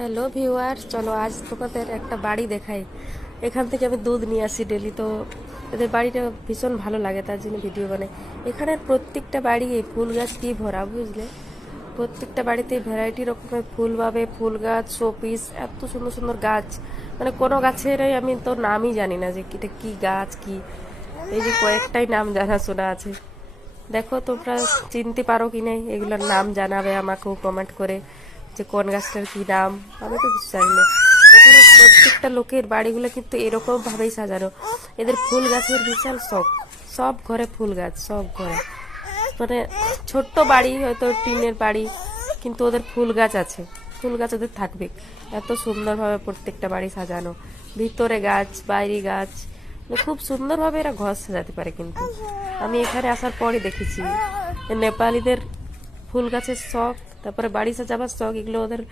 Hello viewers, চলো আজ তোমাদের একটা বাড়ি দেখাই। এখান থেকে আমি দুধ নিয়ে আসি ডেলি, তো এদের বাড়িটা ভীষণ ভালো লাগে, তার জন্য ভিডিও বানাই। এখানের প্রত্যেকটা বাড়ি এই ফুল গাছ দিয়ে ভরা, বুঝলে। প্রত্যেকটা বাড়িতে ভ্যারাইটি রকমের ফুল পাবে, ফুল গাছ, শোপিস, এত সুন্দর সুন্দর গাছ। মানে কোনো গাছেরই আমি তো নামই জানি না যে এটা কি গাছ কি। এই যে কয়েকটাই নাম জানা শোনা আছে। দেখো তোমরা চিনতে পারো কি নাই, এগুলোর নাম জানাবে আমাকেও কমেন্ট করে যে কোন গাছটার কি নাম। আমি তো কিছু জানি না। এখানে প্রত্যেকটা লোকের বাড়িগুলো কিন্তু এরকম ভাবেই সাজানো। এদের ফুল গাছের বিশাল শখ, সব ঘরে ফুল গাছ, সব ঘরে। মানে ছোট্ট বাড়ি, হয়তো টিনের বাড়ি, কিন্তু ওদের ফুল গাছ আছে, ফুল গাছ ওদের থাকবে। এত সুন্দরভাবে প্রত্যেকটা বাড়ি সাজানো, ভিতরে গাছ, বাইরে গাছ। মানে খুব সুন্দরভাবে এরা ঘর সাজাতে পারে। কিন্তু আমি এখানে আসার পরে দেখেছি নেপালিদের ফুল গাছের শখ, তারপরে বাড়ি সাজাবার শখ, এগুলো ওদের